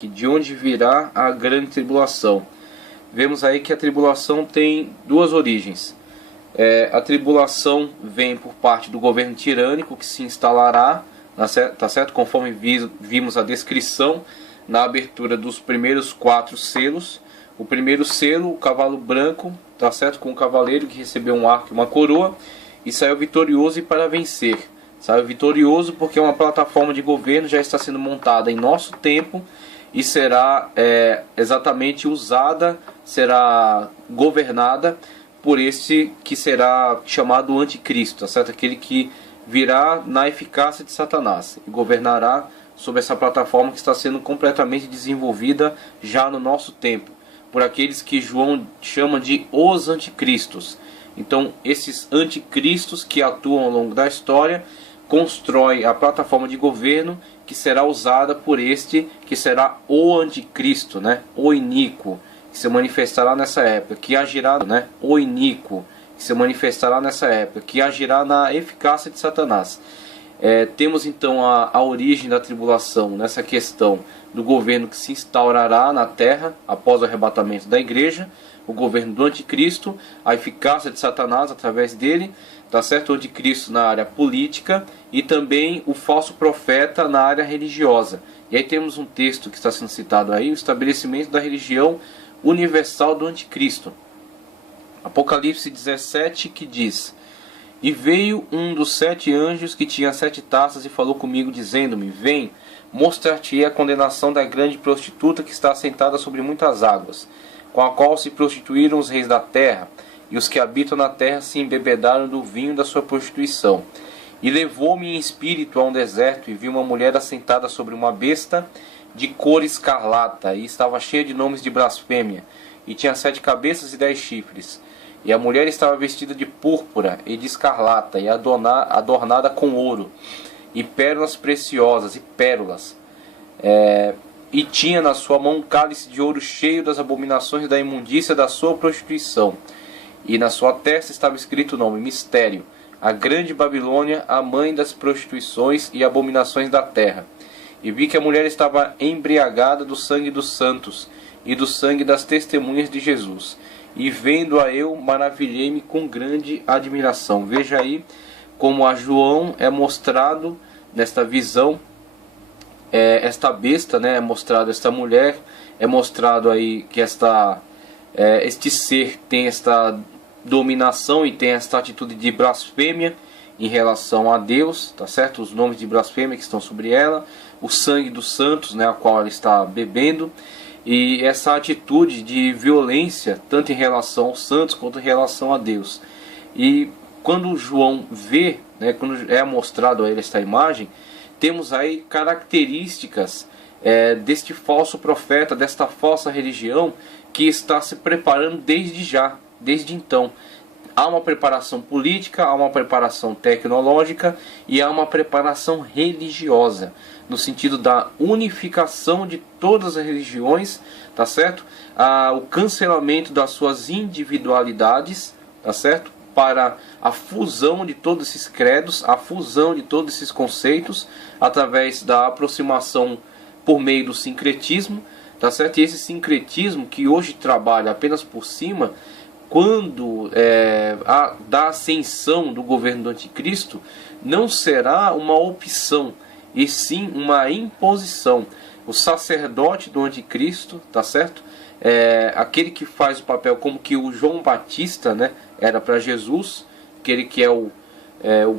de onde virá a grande tribulação. Vemos aí que a tribulação tem duas origens. A tribulação vem por parte do governo tirânico que se instalará, tá certo? Conforme vimos a descrição na abertura dos primeiros 4 selos. O primeiro selo, o cavalo branco, tá certo? Com o cavaleiro que recebeu um arco e uma coroa e saiu vitorioso e para vencer. Saiu vitorioso porque uma plataforma de governo já está sendo montada em nosso tempo e será exatamente usada, será governada por este que será chamado anticristo, tá certo? Aquele que virá na eficácia de Satanás e governará sobre essa plataforma que está sendo completamente desenvolvida já no nosso tempo, por aqueles que João chama de os anticristos. Então esses anticristos que atuam ao longo da história constrói a plataforma de governo que será usada por este que será o anticristo, né? O iníquo, que se manifestará nessa época, que agirá, né? O iníquo, que se manifestará nessa época, que agirá na eficácia de Satanás. Temos então a origem da tribulação nessa questão do governo que se instaurará na terra após o arrebatamento da igreja, o governo do anticristo, a eficácia de Satanás através dele, tá certo? O anticristo na área política e também o falso profeta na área religiosa. E aí temos um texto que está sendo citado aí, o estabelecimento da religião universal do anticristo. Apocalipse 17, que diz: E veio um dos 7 anjos que tinha 7 taças e falou comigo, dizendo-me: Vem, mostrar-te-ei a condenação da grande prostituta que está assentada sobre muitas águas, com a qual se prostituíram os reis da terra, e os que habitam na terra se embebedaram do vinho da sua prostituição. E levou-me em espírito a um deserto, e vi uma mulher assentada sobre uma besta de cor escarlata, e estava cheia de nomes de blasfêmia, e tinha 7 cabeças e 10 chifres. E a mulher estava vestida de púrpura e de escarlata, e adornada com ouro, e pérolas preciosas, e pérolas. E tinha na sua mão um cálice de ouro cheio das abominações e da imundícia da sua prostituição. E na sua testa estava escrito o nome: Mistério, a grande Babilônia, a mãe das prostituições e abominações da terra. E vi que a mulher estava embriagada do sangue dos santos e do sangue das testemunhas de Jesus. E vendo-a eu, maravilhei-me com grande admiração. Veja aí como a João é mostrado nesta visão, esta besta, né, é mostrado esta mulher, é mostrado aí que este ser tem esta dominação e tem esta atitude de blasfêmia em relação a Deus, tá certo? Os nomes de blasfêmia que estão sobre ela, o sangue dos santos, né, a qual ela está bebendo, e essa atitude de violência tanto em relação aos santos quanto em relação a Deus. E quando João vê, né, quando é mostrado a ele esta imagem, temos aí características deste falso profeta, desta falsa religião que está se preparando desde então. Há uma preparação política, há uma preparação tecnológica e há uma preparação religiosa, no sentido da unificação de todas as religiões, tá certo? O cancelamento das suas individualidades, tá certo? Para a fusão de todos esses credos, a fusão de todos esses conceitos, através da aproximação por meio do sincretismo, tá certo? E esse sincretismo que hoje trabalha apenas por cima, quando da ascensão do governo do anticristo, não será uma opção, e sim uma imposição. O sacerdote do anticristo, tá certo? Aquele que faz o papel como que o João Batista, né, era para Jesus, aquele que é o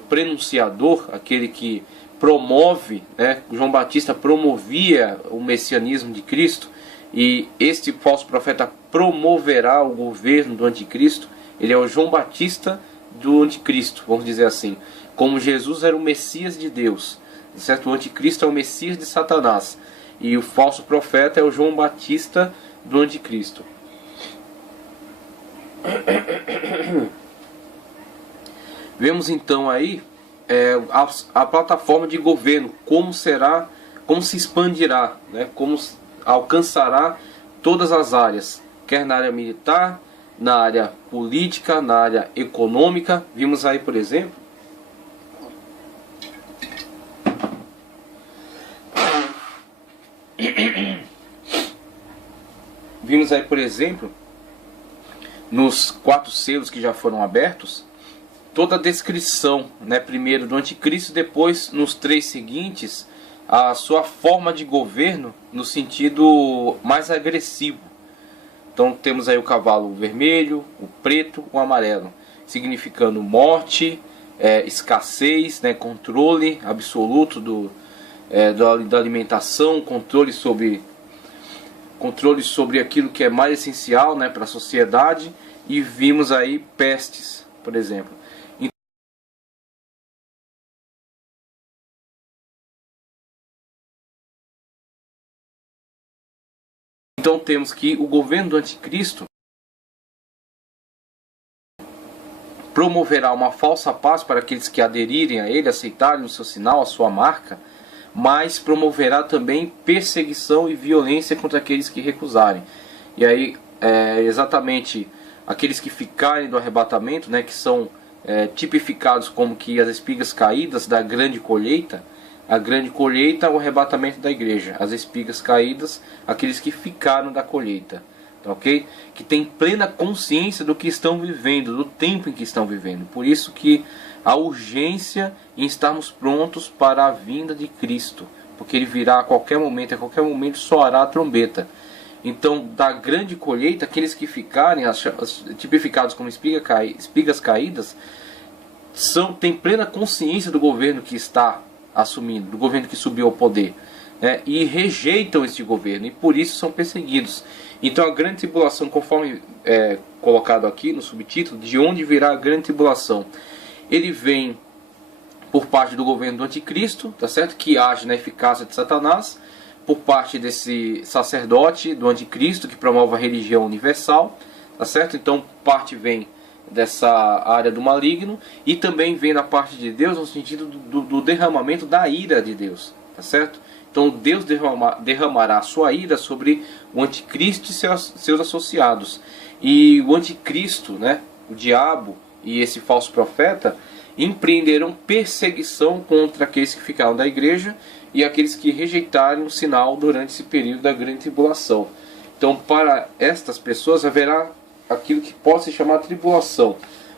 prenunciador, aquele que promove, né? João Batista promovia o messianismo de Cristo, e este falso profeta promoverá o governo do anticristo. Ele é o João Batista do anticristo, vamos dizer assim. Como Jesus era o Messias de Deus, certo? O anticristo é o Messias de Satanás, e o falso profeta é o João Batista do anticristo. Vemos então aí a plataforma de governo, como se expandirá, né? Como alcançará todas as áreas, quer na área militar, na área política, na área econômica. Vimos aí, por exemplo, vimos aí, por exemplo, nos 4 selos que já foram abertos, toda a descrição, né, primeiro do anticristo, depois nos 3 seguintes, a sua forma de governo no sentido mais agressivo. Então temos aí o cavalo vermelho, o preto, o amarelo, significando morte, escassez, né, controle absoluto da alimentação, controle sobre aquilo que é mais essencial, né, para a sociedade. E vimos aí pestes, por exemplo. Então temos que o governo do anticristo promoverá uma falsa paz para aqueles que aderirem a ele, aceitarem o seu sinal, a sua marca, mas promoverá também perseguição e violência contra aqueles que recusarem. E aí, exatamente aqueles que ficarem do arrebatamento, né, que são tipificados como que as espigas caídas da grande colheita. A grande colheita é o arrebatamento da igreja. As espigas caídas, aqueles que ficaram da colheita. Tá, ok? Que tem plena consciência do que estão vivendo, do tempo em que estão vivendo. Por isso que a urgência em estarmos prontos para a vinda de Cristo. Porque Ele virá a qualquer momento soará a trombeta. Então, da grande colheita, aqueles que ficarem, tipificados como espigas caídas, têm plena consciência do governo que está assumindo, do governo que subiu ao poder, né, e rejeitam este governo, e por isso são perseguidos. Então a grande tribulação, conforme colocado aqui no subtítulo, de onde virá a grande tribulação, ele vem por parte do governo do anticristo, tá certo? Que age na eficácia de Satanás, por parte desse sacerdote do anticristo que promove a religião universal, tá certo? Então parte vem dessa área do maligno, e também vem da parte de Deus no sentido do derramamento da ira de Deus, tá certo? Então Deus derramará a sua ira sobre o anticristo e seus associados. E o anticristo, né, o diabo e esse falso profeta empreenderão perseguição contra aqueles que ficaram da igreja e aqueles que rejeitarem o sinal durante esse período da grande tribulação. Então para estas pessoas haverá aquilo que pode se chamar tribulação,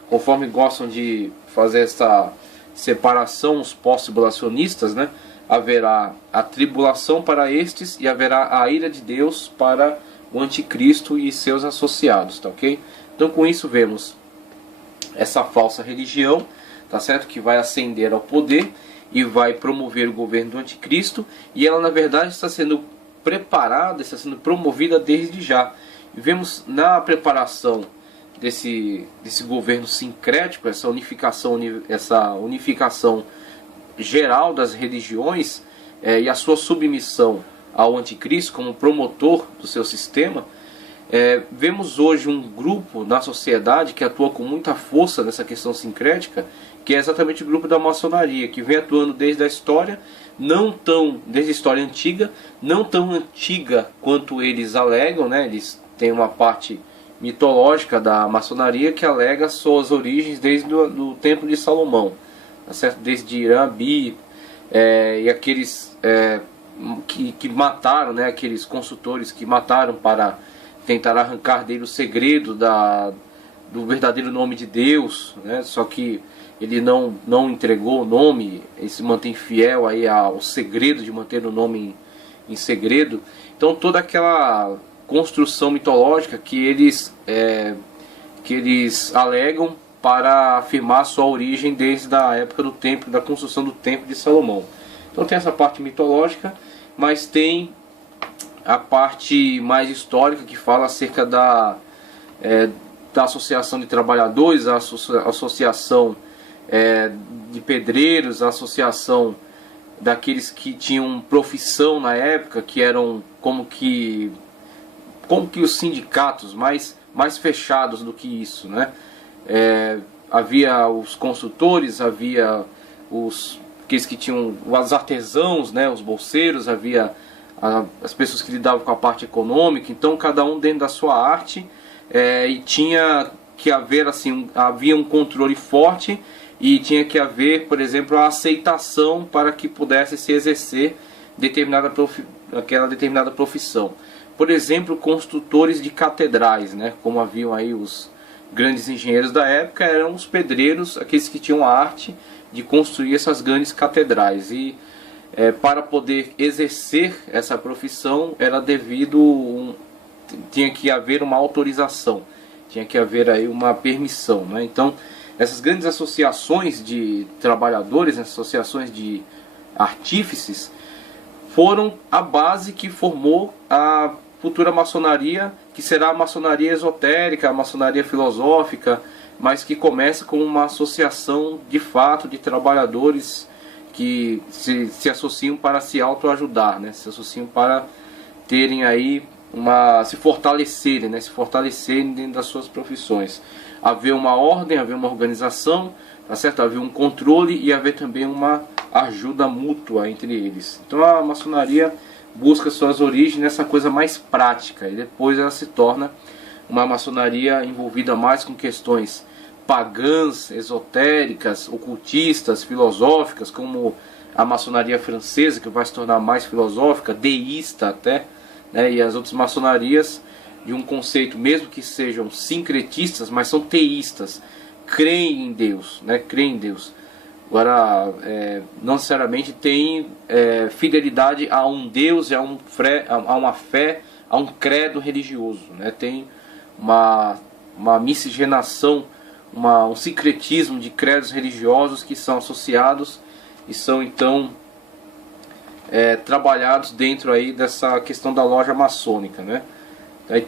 conforme gostam de fazer essa separação os pós-tribulacionistas, né? Haverá a tribulação para estes e haverá a ira de Deus para o anticristo e seus associados, tá ok? Então com isso vemos essa falsa religião, tá certo? Que vai ascender ao poder e vai promover o governo do anticristo, e ela na verdade está sendo preparada, está sendo promovida desde já. E vemos na preparação desse governo sincrético, essa unificação geral das religiões e a sua submissão ao anticristo como promotor do seu sistema. Vemos hoje um grupo na sociedade que atua com muita força nessa questão sincrética, que é exatamente o grupo da maçonaria, que vem atuando desde a história, desde a história antiga, não tão antiga quanto eles alegam, né? Eles têm uma parte mitológica da maçonaria que alega suas origens desde o tempo de Salomão, tá certo? Desde Irã-Bi e aqueles que mataram, né? Aqueles consultores que mataram para tentar arrancar dele o segredo do verdadeiro nome de Deus, né? Só que ele não entregou o nome, ele se mantém fiel aí ao segredo de manter o nome em segredo. Então toda aquela construção mitológica que eles alegam para afirmar sua origem desde a época do templo, da construção do templo de Salomão. Então tem essa parte mitológica, mas tem a parte mais histórica que fala acerca da associação de trabalhadores, a associação de pedreiros, a associação daqueles que tinham profissão na época, que eram como que os sindicatos mais fechados do que isso, né? Havia os construtores, havia aqueles que tinham os artesãos, né? Os bolseiros, havia as pessoas que lidavam com a parte econômica. Então cada um dentro da sua arte, e tinha que haver assim, havia um controle forte, e tinha que haver, por exemplo, a aceitação para que pudesse se exercer aquela determinada profissão. por exemplo, construtores de catedrais, né? Como haviam aí os grandes engenheiros da época, eram os pedreiros, aqueles que tinham a arte de construir essas grandes catedrais. E para poder exercer essa profissão era tinha que haver uma autorização, tinha que haver aí uma permissão, né? Então essas grandes associações de trabalhadores, associações de artífices, foram a base que formou a futura maçonaria, que será a maçonaria esotérica, a maçonaria filosófica, mas que começa com uma associação de fato de trabalhadores que se associam para se autoajudar, né? Se associam para terem aí se fortalecerem, né? Se fortalecerem dentro das suas profissões. Haver uma ordem, haver uma organização, tá certo? Haver um controle e haver também uma ajuda mútua entre eles. Então a maçonaria busca suas origens nessa coisa mais prática, e depois ela se torna uma maçonaria envolvida mais com questões pagãs, esotéricas, ocultistas, filosóficas, como a maçonaria francesa, que vai se tornar mais filosófica, deísta até, né? E as outras maçonarias de um conceito, mesmo que sejam sincretistas, mas são teístas, creem em Deus, né? Creem em Deus. Agora, não necessariamente tem fidelidade a um Deus e a uma fé, a um credo religioso, né? Tem uma miscigenação, um sincretismo de credos religiosos que são associados e são então trabalhados dentro aí dessa questão da loja maçônica, né? Aí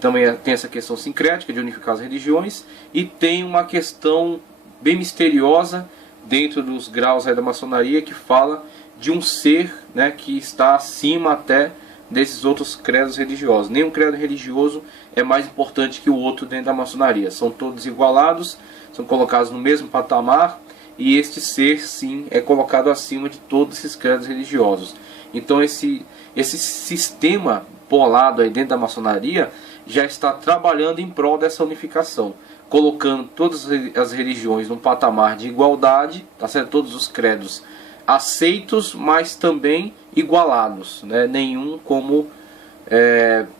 também tem essa questão sincrética de unificar as religiões, e tem uma questão bem misteriosa dentro dos graus aí da maçonaria, que fala de um ser, né, que está acima até desses outros credos religiosos. Nenhum credo religioso é mais importante que o outro dentro da maçonaria. São todos igualados, são colocados no mesmo patamar, e este ser, sim, é colocado acima de todos esses credos religiosos. Então esse sistema bolado aí dentro da maçonaria já está trabalhando em prol dessa unificação, colocando todas as religiões num patamar de igualdade, tá certo? Todos os credos aceitos, mas também igualados, né? Nenhum como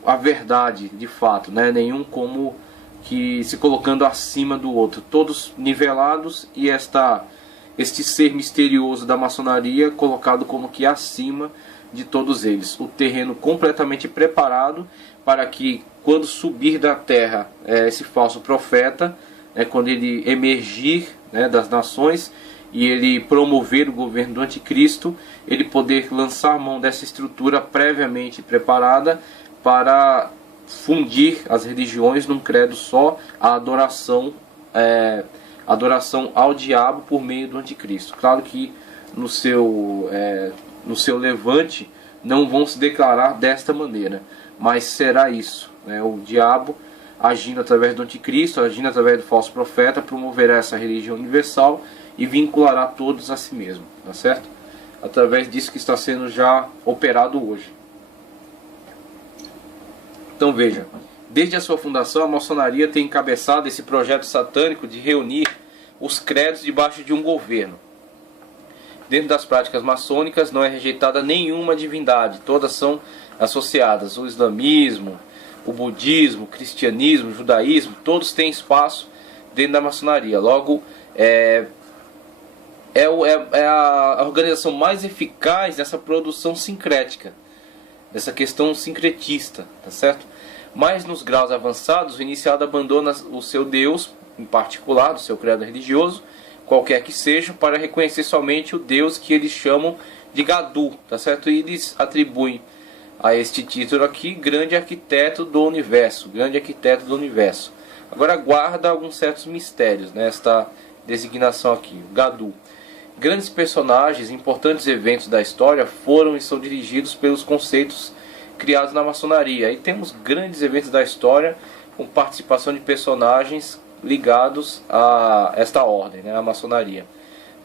a verdade de fato, né? Nenhum como que se colocando acima do outro, todos nivelados, e este ser misterioso da maçonaria colocado como que acima de todos eles. O terreno completamente preparado para que, quando subir da terra esse falso profeta, quando ele emergir, né, das nações e ele promover o governo do anticristo, ele poder lançar mão dessa estrutura previamente preparada para fundir as religiões num credo só, a adoração ao diabo por meio do anticristo. Claro que no seu levante não vão se declarar desta maneira, mas será isso, né? O diabo agindo através do anticristo, agindo através do falso profeta, promoverá essa religião universal e vinculará todos a si mesmo, tá certo? Através disso que está sendo já operado hoje. Então veja, desde a sua fundação a maçonaria tem encabeçado esse projeto satânico de reunir os credos debaixo de um governo. Dentro das práticas maçônicas não é rejeitada nenhuma divindade, todas são associadas. O islamismo, o budismo, o cristianismo, o judaísmo, todos têm espaço dentro da maçonaria. Logo, é a organização mais eficaz nessa produção sincrética, dessa questão sincretista, tá certo? Mas nos graus avançados, o iniciado abandona o seu Deus, em particular, o seu credo religioso, qualquer que seja, para reconhecer somente o Deus que eles chamam de Gadu, tá certo? E eles atribuem a este título aqui, grande arquiteto do universo, grande arquiteto do universo. Agora guarda alguns certos mistérios nesta designação aqui, Gadu. Grandes personagens, importantes eventos da história foram e são dirigidos pelos conceitos criados na maçonaria. Aí temos grandes eventos da história com participação de personagens ligados a esta ordem, né, a maçonaria.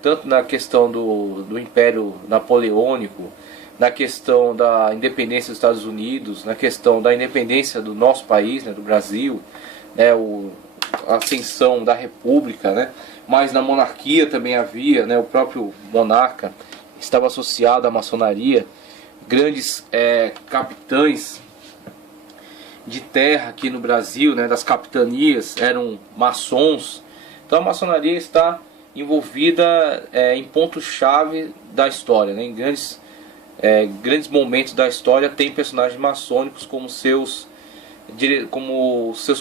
Tanto na questão do Império Napoleônico, na questão da independência dos Estados Unidos, na questão da independência do nosso país, né, do Brasil, né, a ascensão da República, né, mas na monarquia também havia, né, o próprio monarca estava associado à maçonaria. Grandes capitães de terra aqui no Brasil, né, das capitanias, eram maçons. Então a maçonaria está envolvida em pontos-chave da história, né, em grandes momentos da história tem personagens maçônicos como seus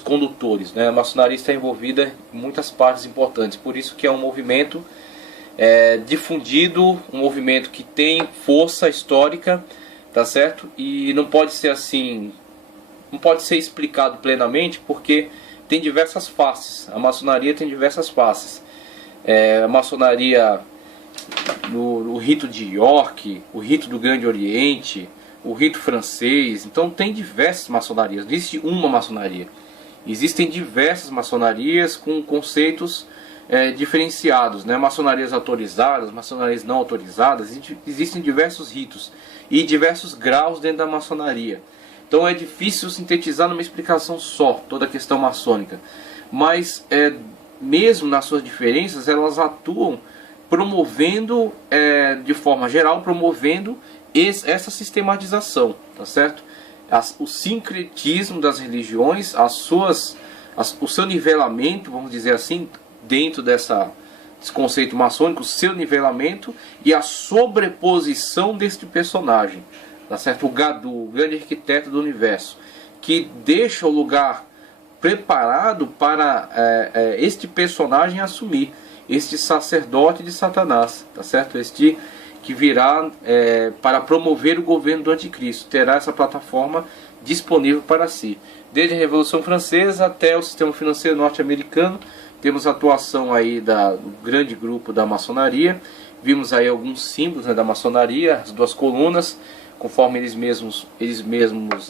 condutores, né? A maçonaria está envolvida em muitas partes importantes, por isso que é um movimento difundido, um movimento que tem força histórica, tá certo? E não pode ser assim, não pode ser explicado plenamente, porque tem diversas faces. A maçonaria tem diversas faces. A maçonaria no rito de York, o rito do Grande Oriente, o rito francês. Então tem diversas maçonarias, não existe uma maçonaria. Existem diversas maçonarias com conceitos diferenciados, né? Maçonarias autorizadas, maçonarias não autorizadas. Existem diversos ritos e diversos graus dentro da maçonaria. Então é difícil sintetizar numa explicação só toda a questão maçônica. Mas mesmo nas suas diferenças, elas atuam promovendo, de forma geral, promovendo essa sistematização, tá certo? O sincretismo das religiões, o seu nivelamento, vamos dizer assim, dentro desse conceito maçônico, o seu nivelamento e a sobreposição deste personagem, tá certo? O Gadu, o grande arquiteto do universo, que deixa o lugar preparado para este personagem assumir, este sacerdote de Satanás, tá certo? Este que virá para promover o governo do anticristo, terá essa plataforma disponível para si. Desde a Revolução Francesa até o sistema financeiro norte-americano, temos a atuação aí do grande grupo da maçonaria. Vimos aí alguns símbolos, né, da maçonaria, as duas colunas, conforme eles mesmos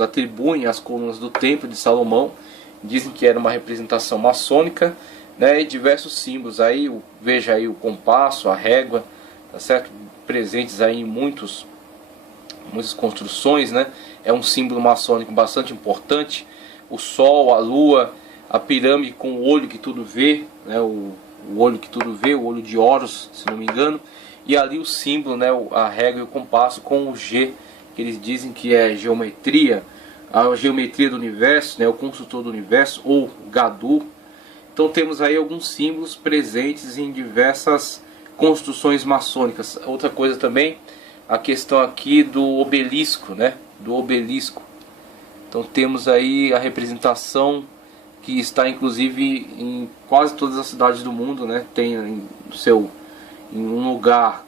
atribuem as colunas do Templo de Salomão, dizem que era uma representação maçônica, né, e diversos símbolos aí, veja aí o compasso, a régua, tá certo? Presentes aí em muitas construções, né? É um símbolo maçônico bastante importante. O sol, a lua, a pirâmide com o olho que tudo vê, né? O olho que tudo vê, o olho de Horus, se não me engano. E ali o símbolo, né? A régua e o compasso com o G, que eles dizem que é geometria, a geometria do universo, né? O construtor do universo, ou Gadu. Então temos aí alguns símbolos presentes em diversas construções maçônicas. Outra coisa também, a questão aqui do obelisco, né? Do obelisco. Então temos aí a representação que está inclusive em quase todas as cidades do mundo, né? Tem em um lugar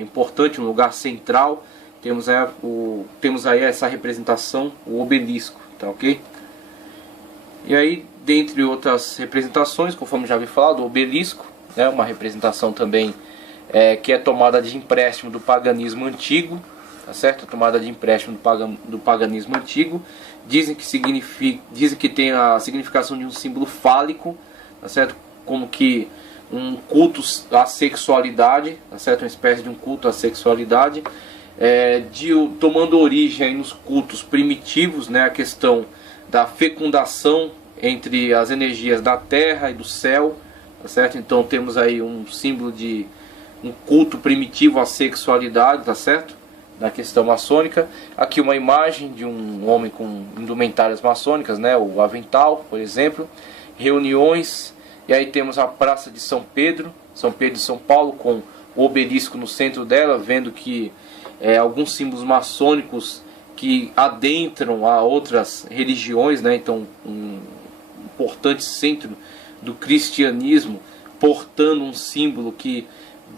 importante, um lugar central. Temos aí essa representação, o obelisco, tá ok? E aí, dentre outras representações, conforme já havia falado, o obelisco, né? Uma representação também que é tomada de empréstimo do paganismo antigo, tá certo? A tomada de empréstimo do paganismo antigo. Dizem que tem a significação de um símbolo fálico, tá certo? Como que um culto à sexualidade, tá certo? Uma espécie de um culto à sexualidade, tomando origem aí nos cultos primitivos, né? A questão da fecundação entre as energias da terra e do céu, tá certo? Então temos aí um símbolo de um culto primitivo à sexualidade, tá certo? Na questão maçônica. Aqui uma imagem de um homem com indumentárias maçônicas, né? O avental, por exemplo. Reuniões, e aí temos a Praça de São Pedro de São Paulo, com o obelisco no centro dela, vendo que alguns símbolos maçônicos que adentram a outras religiões, né? Então um importante centro do cristianismo, portando um símbolo que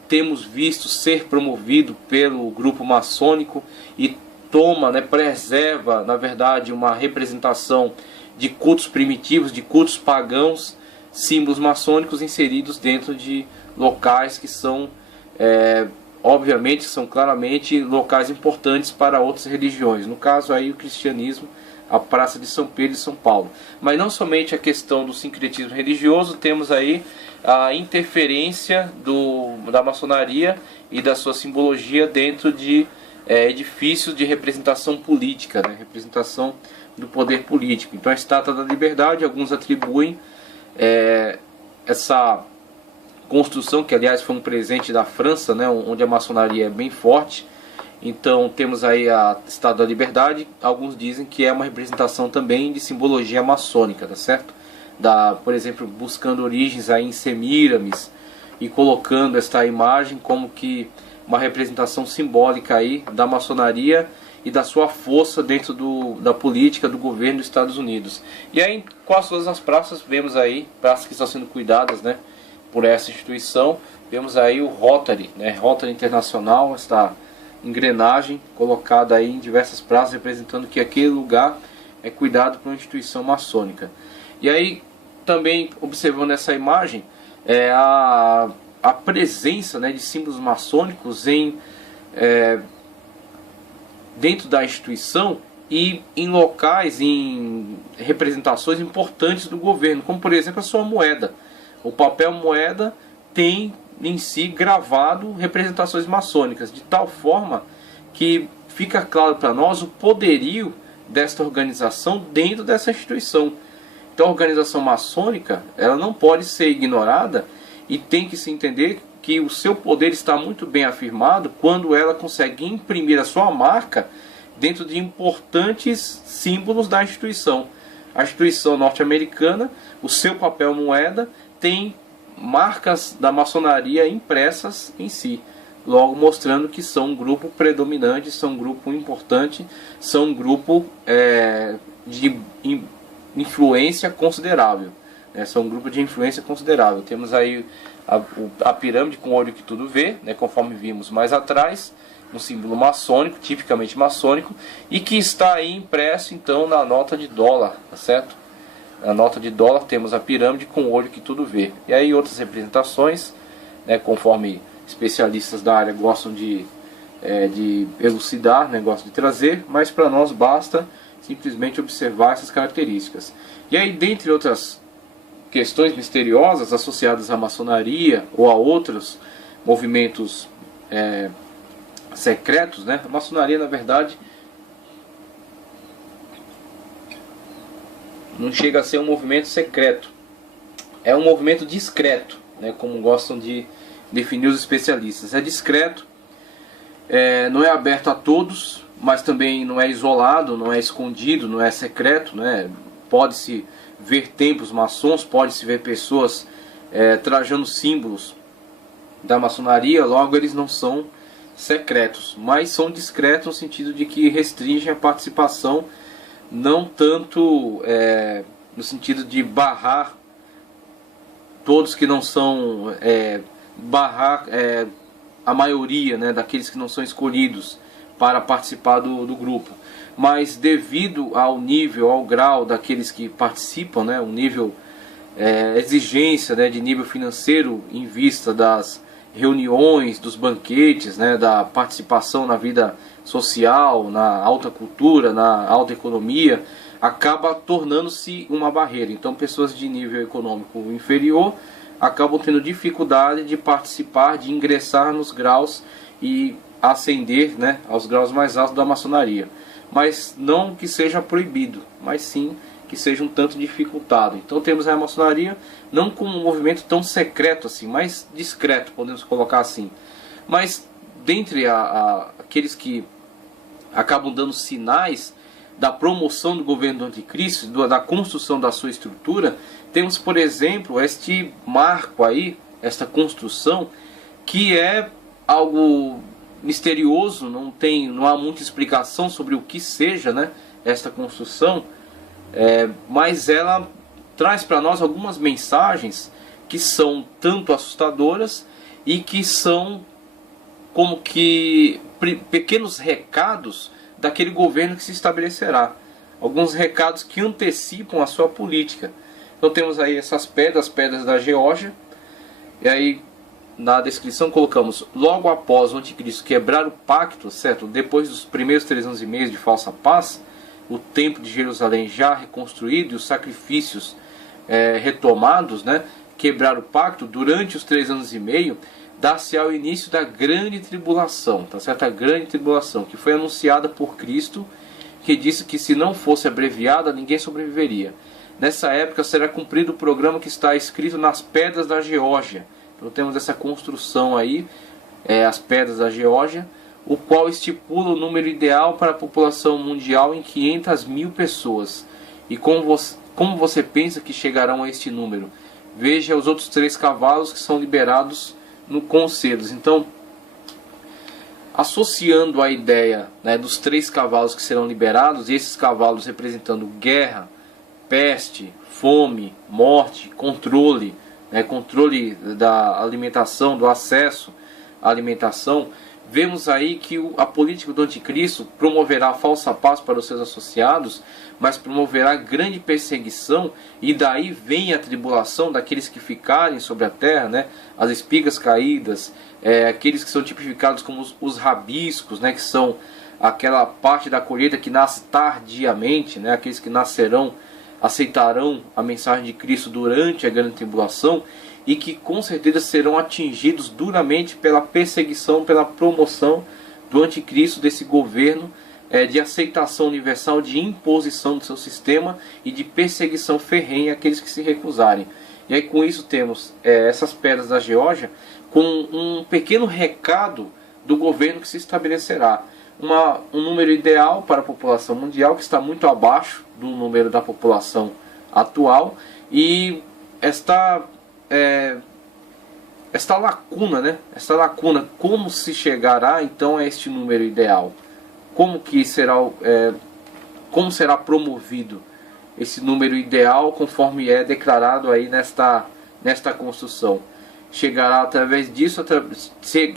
temos visto ser promovido pelo grupo maçônico e toma, né, preserva, na verdade, uma representação de cultos primitivos, de cultos pagãos, símbolos maçônicos inseridos dentro de locais que são, obviamente, são claramente locais importantes para outras religiões. No caso aí o cristianismo, a Praça de São Pedro de São Paulo. Mas não somente a questão do sincretismo religioso, temos aí a interferência da maçonaria e da sua simbologia dentro de edifícios de representação política, né? Representação do poder político. Então a Estátua da Liberdade, alguns atribuem essa construção, que aliás foi um presente da França, né? Onde a maçonaria é bem forte. Então temos aí a Estátua da Liberdade, alguns dizem que é uma representação também de simbologia maçônica, tá certo? Por exemplo, buscando origens aí em Semíramis e colocando esta imagem como que uma representação simbólica aí da maçonaria e da sua força dentro da política do governo dos Estados Unidos. E aí, em quase todas as praças, vemos aí praças que estão sendo cuidadas, né, por essa instituição. Vemos aí o Rotary, né, Rotary Internacional, esta engrenagem colocada aí em diversas praças, representando que aquele lugar é cuidado por uma instituição maçônica. E aí, também observando essa imagem, a presença, né, de símbolos maçônicos dentro da instituição e em locais, em representações importantes do governo, como por exemplo a sua moeda. O papel moeda tem em si gravado representações maçônicas, de tal forma que fica claro para nós o poderio desta organização dentro dessa instituição. Então a organização maçônica, ela não pode ser ignorada e tem que se entender que o seu poder está muito bem afirmado quando ela consegue imprimir a sua marca dentro de importantes símbolos da instituição. A instituição norte-americana, o seu papel moeda, tem marcas da maçonaria impressas em si, logo mostrando que são um grupo predominante, são um grupo importante, são um grupo de influência considerável. São um grupo de influência considerável. Temos aí a pirâmide com o olho que tudo vê, né, conforme vimos mais atrás, um símbolo maçônico, tipicamente maçônico, e que está aí impresso então na nota de dólar, tá certo? Na nota de dólar temos a pirâmide com o olho que tudo vê. E aí outras representações, né, conforme especialistas da área gostam de elucidar, né, gostam de trazer, mas para nós basta simplesmente observar essas características. E aí, dentre outras questões misteriosas associadas à maçonaria ou a outros movimentos secretos, né? A maçonaria, na verdade, não chega a ser um movimento secreto, é um movimento discreto, né? Como gostam de definir os especialistas. É discreto, não é aberto a todos, mas também não é isolado, não é escondido, não é secreto, né? Pode-se ver templos maçons, pode-se ver pessoas trajando símbolos da maçonaria, logo eles não são secretos, mas são discretos no sentido de que restringem a participação, não tanto no sentido de barrar todos que não são, barrar a maioria, né, daqueles que não são escolhidos para participar do grupo, mas devido ao nível, ao grau daqueles que participam, né, o nível, exigência, né, de nível financeiro em vista das reuniões, dos banquetes, né, da participação na vida social, na alta cultura, na alta economia, acaba tornando-se uma barreira. Então pessoas de nível econômico inferior acabam tendo dificuldade de participar, de ingressar nos graus e ascender, né, aos graus mais altos da maçonaria. Mas não que seja proibido, mas sim que seja um tanto dificultado. Então temos a maçonaria não como um movimento tão secreto assim, mais discreto, podemos colocar assim. Mas dentre aqueles que acabam dando sinais da promoção do governo do anticristo, da construção da sua estrutura, temos, por exemplo, este marco aí, esta construção, que é algo misterioso, não há muita explicação sobre o que seja, né, esta construção, mas ela traz para nós algumas mensagens que são tanto assustadoras e que são como que pequenos recados daquele governo que se estabelecerá. Alguns recados que antecipam a sua política. Então temos aí essas pedras, pedras da Geórgia. E aí na descrição colocamos: logo após o anticristo quebrar o pacto, certo? Depois dos primeiros 3 anos e meio de falsa paz, o templo de Jerusalém já reconstruído e os sacrifícios retomados, né? Quebrar o pacto, durante os 3 anos e meio, dá-se ao início da grande tribulação, tá certo? A grande tribulação, que foi anunciada por Cristo, que disse que se não fosse abreviada, ninguém sobreviveria. Nessa época será cumprido o programa que está escrito nas pedras da Geórgia. Então temos essa construção aí, as pedras da Geórgia, o qual estipula o número ideal para a população mundial em 500 mil pessoas. E como você pensa que chegarão a este número? Veja os outros 3 cavalos que são liberados com os selos. Então, associando a ideia, né, dos 3 cavalos que serão liberados, e esses cavalos representando guerra, peste, fome, morte, controle, né, controle da alimentação, do acesso à alimentação, vemos aí que a política do anticristo promoverá a falsa paz para os seus associados, mas promoverá grande perseguição, e daí vem a tribulação daqueles que ficarem sobre a terra, né? As espigas caídas, aqueles que são tipificados como os rabiscos, né? Que são aquela parte da colheita que nasce tardiamente, né? Aqueles que nascerão, aceitarão a mensagem de Cristo durante a grande tribulação, e que com certeza serão atingidos duramente pela perseguição, pela promoção do anticristo, desse governo de aceitação universal, de imposição do seu sistema e de perseguição ferrenha àqueles que se recusarem. E aí com isso temos essas pedras da Geórgia com um pequeno recado do governo que se estabelecerá. Um número ideal para a população mundial que está muito abaixo do número da população atual, e esta lacuna, né? Esta lacuna, como se chegará então a este número ideal? Como será promovido esse número ideal conforme é declarado aí nesta construção? Chegará através disso,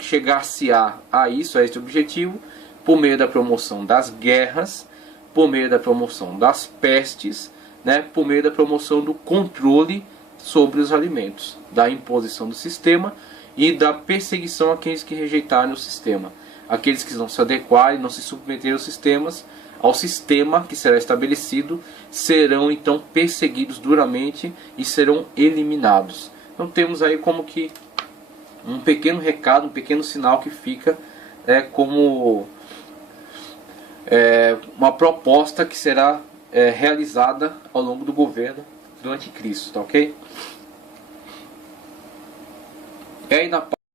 chegar-se-á a este objetivo por meio da promoção das guerras, por meio da promoção das pestes, né? Por meio da promoção do controle sobre os alimentos, da imposição do sistema e da perseguição àqueles que rejeitarem o sistema. Aqueles que não se adequarem, não se submeterem ao sistema que será estabelecido, serão então perseguidos duramente e serão eliminados. Então temos aí como que um pequeno recado, um pequeno sinal que fica como uma proposta que será realizada ao longo do governo do anticristo, tá ok? E aí